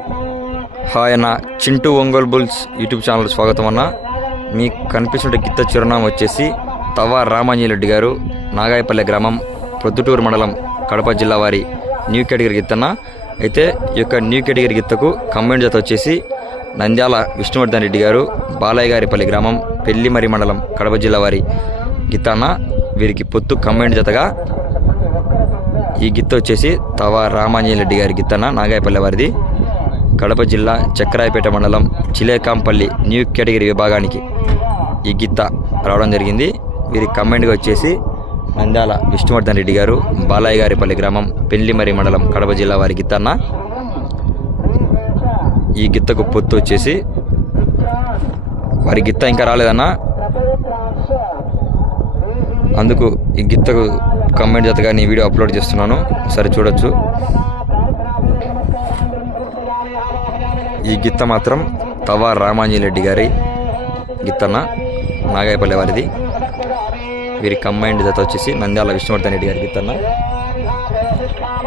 Hi అన్న, Chintu Ongole bulls YouTube channel స్వాగతం అన్న. మీకు కనిపిస్తున్న గిత్త చిరునామా వచ్చేసి తవా రామాంజనేయులరెడ్డి గారు, నాగాయపల్లె గ్రామం, ప్రొద్దుటూరు మండలం, కడప జిల్లా వారి న్యూ కేటగిరీ గిత్తన్న. అయితే ఈ యొక్క న్యూ కేటగిరీ గిత్తకు కంబైన్ జత వచ్చేసి నంద్యాల విష్ణువర్ధన్ రెడ్డి గారు, బాలయ్యగారిపల్లి గ్రామం, పెళ్లిమరి మండలం, కడప జిల్లా వారి గిత్తన్న. వీరికి పొత్తు కంబైన్ జతగా ఈ గిత్త వచ్చేసి తవా రామాంజనేయులరెడ్డి గారి గిత్తన్న, నాగాయపల్లె వారిది. కడప జిల్లా చక్రాయపేట మండలం, చిలేకాంపల్లి న్యూ కేటగిరీ విభాగానికి ఈ గిత్త రావడం జరిగింది. వీరి కమెంట్గా వచ్చేసి నంద్యాల విష్ణువర్ధన్ రెడ్డి గారు, బాలయ్యగారిపల్లి గ్రామం, పెళ్లిమరి మండలం, కడప జిల్లా వారి గిత్తన్న. ఈ గిత్తకు పొత్తు వచ్చేసి వారి గిత్త ఇంకా రాలేదన్న, అందుకు ఈ గిత్తకు కమెంట్ జతగా నీ వీడియో అప్లోడ్ చేస్తున్నాను, సరే చూడొచ్చు. ఈ గిత్త మాత్రం తవా రామాంజనేయులరెడ్డి గారి గిత్తన్న, నాగాయపల్లె వారిది. వీరి కంబైన్డ్ జత వచ్చేసి నంద్యాల విష్ణువర్ధన్ రెడ్డి గారి గిత్తన్న.